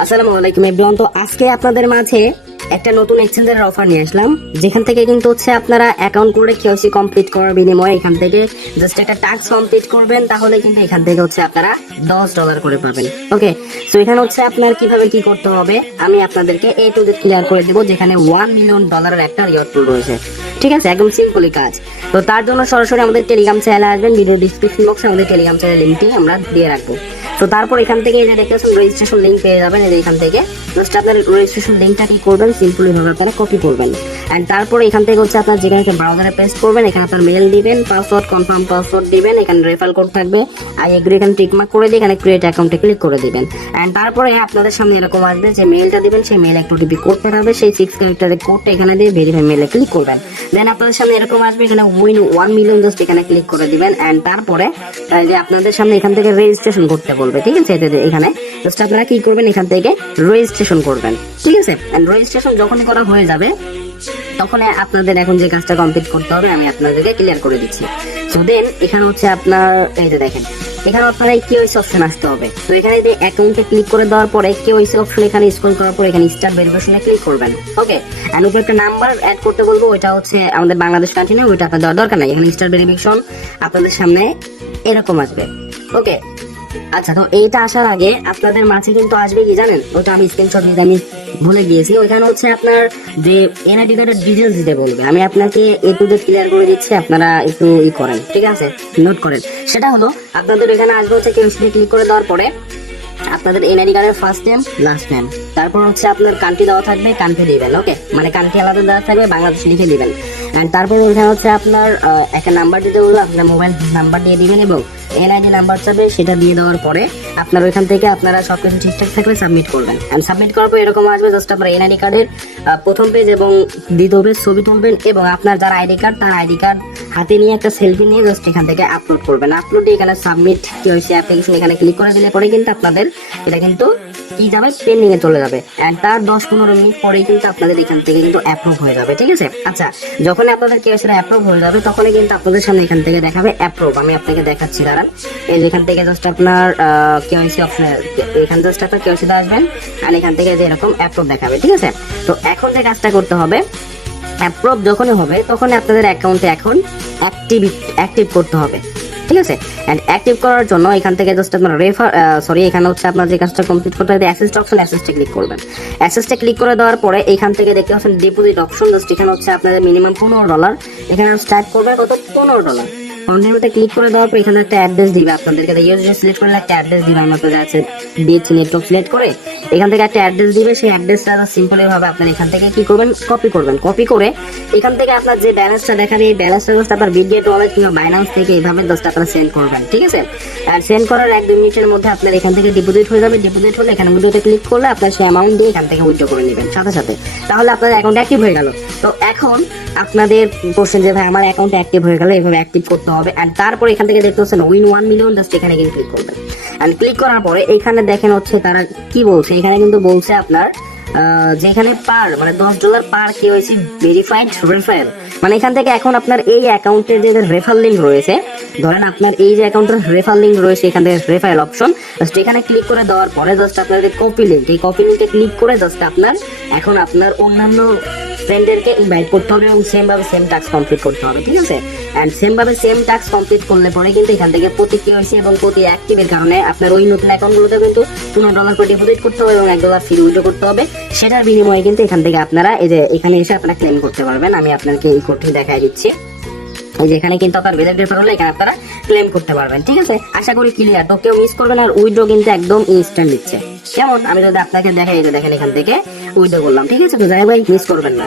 আসসালামু আলাইকুম এভরিওয়ান। তো আজকে আপনাদের মাঝে একটা নতুন এক্সচেঞ্জের অফার নিয়ে আসলাম, যেখান থেকে কিন্তু হচ্ছে আপনারা অ্যাকাউন্ট করে কেওয়াইসি কমপ্লিট করার বিনিময়ে এখান থেকে জাস্ট একটা টাস্ক কমপ্লিট করবেন, তাহলে কিন্তু এখান থেকে হচ্ছে আপনারা $10 করে পাবেন। ওকে, সো এখানে হচ্ছে আপনার কিভাবে কি করতে হবে আমি আপনাদেরকে এ টু জেড ক্লিয়ার করে দেবো, যেখানে $1 মিলিয়ন একটা রিওয়ার্ড পুল রয়েছে। ঠিক আছে, একদম সিম্পলি কাজ। তো তার জন্য সরাসরি আমাদের টেলিগ্রাম চ্যানেলে আসবেন, ভিডিও ডিসক্রিপশন বক্সে আমাদের টেলিগ্রাম চ্যানেল লিঙ্কটি আমরা দিয়ে রাখবো। তো তারপর এখান থেকে এই যে দেখতেছেন রেজিস্ট্রেশন লিঙ্ক পেয়ে যাবেন, এখান থেকে জাস্ট আপনার রেজিস্ট্রেশন লিঙ্কটা কি করবেন, সিম্পলি ভাবে আপনারা কপি করবেন এন্ড তারপর এখান থেকে হচ্ছে আপনার যেখানে ব্রাউজারে পেস্ট করবেন, এখানে আপনার মেল দিবেন, পাসওয়ার্ড কনফার্ম পাসওয়ার্ড দিবেন, এখানে রেফারেল কোড থাকবে, আই এগ্রি এখানে টিক মার্ক করে দিয়ে এখানে ক্রিয়েট অ্যাকাউন্টে ক্লিক করে দিবেন এন্ড তারপরে আপনাদের সামনে এরকম আসবে যে মেলটা দিবেন, সেই মেল একটা ওটিপি কোড পাঠাবে, সেই 6 ক্যারেক্টারের কোডটা এখানে দিয়ে ভেরিফাই মেলে ক্লিক করবেন। দেন আপনাদের সামনে এরকম আসবে, এখানে উইন 1 মিলিয়ন জাস্ট এখানে ক্লিক করে দিবেন এন্ড তারপরে যে আপনাদের সামনে এখান থেকে রেজিস্ট্রেশন করতে বলবে। ঠিক আছে, এখানে জাস্ট আপনারা কি করবেন, এখান থেকে রেজিস্ট্রেশন করবেন। ঠিক আছে, এন্ড রেজিস্ট্রেশন যখনই করা হয়ে যাবে তখন আপনাদের এখন যে কাজটা কমপ্লিট করতে হবে আমি আপনাদেরকে ক্লিয়ার করে দিচ্ছি। সো দেন এখানে হচ্ছে আপনার এই যে দেখেন, এখানে আপনারা কেওয়াইসি অপশন আসতে হবে। তো এখানে যে অ্যাকাউন্টে ক্লিক করে দেওয়ার পরে কেওয়াইসি অপশন এখানে স্ক্রল করার পর এখানে স্টার্ট ভেরিফিকেশনে ক্লিক করবেন। ওকে, এন্ড উপরে একটা নাম্বার অ্যাড করতে বলবো, ওইটা হচ্ছে আমাদের বাংলাদেশ কান্ট্রি না, ওইটা আপনাদের দেওয়ার দরকার নাই। এখানে স্টার্ট ভেরিফিকেশন আপনাদের সামনে এরকম আসবে। ওকে, আচ্ছা, তো এইটা আসার আগে আপনাদের মাঝে কিন্তু আসবে কি জানেন, ওটা আমি স্ক্রিনশট নিতে আমি ভুলে গিয়েছি। ওইখানে হচ্ছে আপনার যে এনআইডি কার্ডের ডিটেলস দিতে বলবে, আমি আপনাকে এ টু জেড ক্লিয়ার করে দিচ্ছি, আপনারা একটু করেন। ঠিক আছে, নোট করেন। সেটা হলো আপনাদের এখানে আসবে হচ্ছে কেওয়াইসি ক্লিক করে দেওয়ার পরে আপনাদের এনআইডি কার্ডের ফার্স্ট নেম লাস্ট নেম, তারপর হচ্ছে আপনার কান্ট্রি দেওয়া থাকবে, কান্ট্রি দিবেন। ওকে, মানে কান্ট্রি আলাদা দেওয়া থাকবে, বাংলাদেশ লিখে দিবেন এন্ড তারপর ওখানে হচ্ছে আপনার একটা নাম্বার দিতে বলবো, আপনার মোবাইল নাম্বার দিয়ে দিবেন এবং এনআইডি নাম্বার চাবে, সেটা দিয়ে দেওয়ার পরে আপনার ওইখান থেকে আপনারা সবকিছু ঠিকঠাক থাকলে সাবমিট করবেন এন্ড সাবমিট করার পর এরকম আসবে, জাস্ট আপনার এনআইডি কার্ডের প্রথম পেজ এবং দ্বিতীয় পেজ ছবি তুলবেন এবং আপনার যার আইডি কার্ড তার আইডি কার্ড হাতে নিয়ে একটা সেলফি নিয়ে জাস্ট এখান থেকে আপলোড করবেন। আপলোড দিয়ে এখানে সাবমিট কেওয়াইসি অ্যাপ্লিকেশন এখানে ক্লিক করে দিলে পরে কিন্তু আপনাদের এটা কিন্তু কি যাবে, পেন্ডিং এ চলে যাবে এন্ড তার 10-15 মিনিট পরেই কিন্তু আপনাদের এখান থেকে কিন্তু অ্যাপ্রুভ হয়ে যাবে। ঠিক আছে, আচ্ছা, যখন আপনাদের কেওয়াইসিটা অ্যাপ্রুভ হয়ে যাবে তখনই কিন্তু আপনাদের সামনে এখান থেকে দেখাবে অ্যাপ্রুভ। আমি আপনাকে দেখাচ্ছি, দাঁড়ান। এই এখান থেকে জাস্ট আপনার কেওয়াইসি অপশন, এখান জাস্ট আপনার কেওয়াইসিতে আসবেন আর এখান থেকে যে এরকম অ্যাপ্রুভ দেখাবে। ঠিক আছে, তো এখন যে কাজটা করতে হবে, অ্যাপ্রুভ যখনই হবে তখন আপনাদের অ্যাকাউন্টে এখন অ্যাক্টিভ করতে হবে। ঠিক আছে, এন্ড অ্যাক্টিভ করার জন্য এখান থেকে জাস্ট আপনার এখানে হচ্ছে আপনার যে কাজটা কমপ্লিট করতে হবে, অ্যাসেসড অপশন, অ্যাসেসটে ক্লিক করবেন। অ্যাসেসটে ক্লিক করে দেওয়ার পরে এখান থেকে দেখতে পাচ্ছেন ডিপোজিট অপশন, জাস্ট এখানে হচ্ছে আপনাদের মিনিমাম $15, এখানে স্টার্ট করবে কত, $15। কন্টিনিউতে ক্লিক করে দেওয়ার পর এখানে একটা অ্যাড্রেস দিবে আপনাদেরকে, ইউজার সিলেক্ট করলে একটা অ্যাড্রেস দিবে, আমি আপনাদের আছে দিয়েছি নেটওয়ার্ক সিলেক্ট করে এখান থেকে একটা অ্যাড্রেস দিবে, সেই অ্যাড্রেসটা সিম্পলি ভাবে আপনারা এখান থেকে কি করবেন, কপি করবেন। কপি করে এখান থেকে আপনার যে ব্যালেন্সটা দেখাবে এই ব্যালেন্সটা জাস্ট আপনার বিটগেট ওয়ালেট কিংবা বাইন্যান্স থেকে এইভাবে জাস্ট আপনারা সেন্ড করবেন। ঠিক আছে, আর সেন্ড করার 1-2 মিনিটের মধ্যে আপনার এখান থেকে ডিপোজিট হয়ে যাবে। ডিপোজিট হলে এখানে উইথড্রোতে ক্লিক করলে আপনার সেই অ্যামাউন্ট দিয়ে এখান থেকে উইথড্রো করে নেবেন সাথে সাথে, তাহলে আপনার অ্যাকাউন্ট অ্যাক্টিভ হয়ে গেল। তো এখন আপনাদের কোশ্চেন যে ভাই আমার অ্যাকাউন্ট অ্যাক্টিভ হয়ে গেল, এইভাবে অ্যাক্টিভ করতে হবে এন্ড তারপর এখান থেকে দেখতে পাচ্ছেন উইন 1 মিলিয়ন, জাস্ট এখানে গিয়ে ক্লিক করবেন এন্ড ক্লিক করার পরে এখানে দেখেন হচ্ছে তারা কি বলছে, এখানে কিন্তু বলছে আপনার যেখানে পার মানে $10 পার কেওয়াইসি ভেরিফাইড রেফারেল, মানে এখান থেকে এখন আপনার এই অ্যাকাউন্টের যে রেফার লিঙ্ক রয়েছে, ধরেন আপনার এই যে অ্যাকাউন্টের রেফার লিঙ্ক রয়েছে, এখান থেকে রেফারেল অপশন জাস্ট এখানে ক্লিক করে দেওয়ার পরে জাস্ট আপনার যে কপি লিঙ্ক, এই কপি লিঙ্কে ক্লিক করে জাস্ট আপনার এখন আপনার অন্যান্য ফ্রেন্ডদেরকে ইনভাইট করতে হবে এবং সেম ভাবে সেম টাস্ক কমপ্লিট করতে হবে। ঠিক আছে, এন্ড সেম ভাবে সেম টাস্ক কমপ্লিট করলে পরে কিন্তু এখান থেকে প্রতি কেওয়াইসি এবং প্রতি অ্যাক্টিভের কারণে আপনার ওই নতুন অ্যাকাউন্টগুলোতে কিন্তু $15 করে ডিপোজিট করতে হবে এবং $1 ফি উইথড্র করতে হবে। সেটার বিনিময়ে কিন্তু এখান থেকে আপনারা এই যে এখানে এসে আপনারা ক্লেম করতে পারবেন। আমি আপনাকে এই কোডটি দেখাই দিচ্ছি, যেখানে কিন্তু আপনার ভ্যালিড রেফার হলে এখানে আপনারা ক্লেম করতে পারবেন। ঠিক আছে, আশা করি ক্লিয়ার। তো কেউ মিস করবেন, আর উইথড্র কিন্তু একদম ইনস্ট্যান্ট দিচ্ছে। কেমন, আমি যদি আপনাকে দেখাই, এই যে দেখেন এখান থেকে উইথড্র করলাম। ঠিক আছে, তো যাই ভাই মিস করবেন না।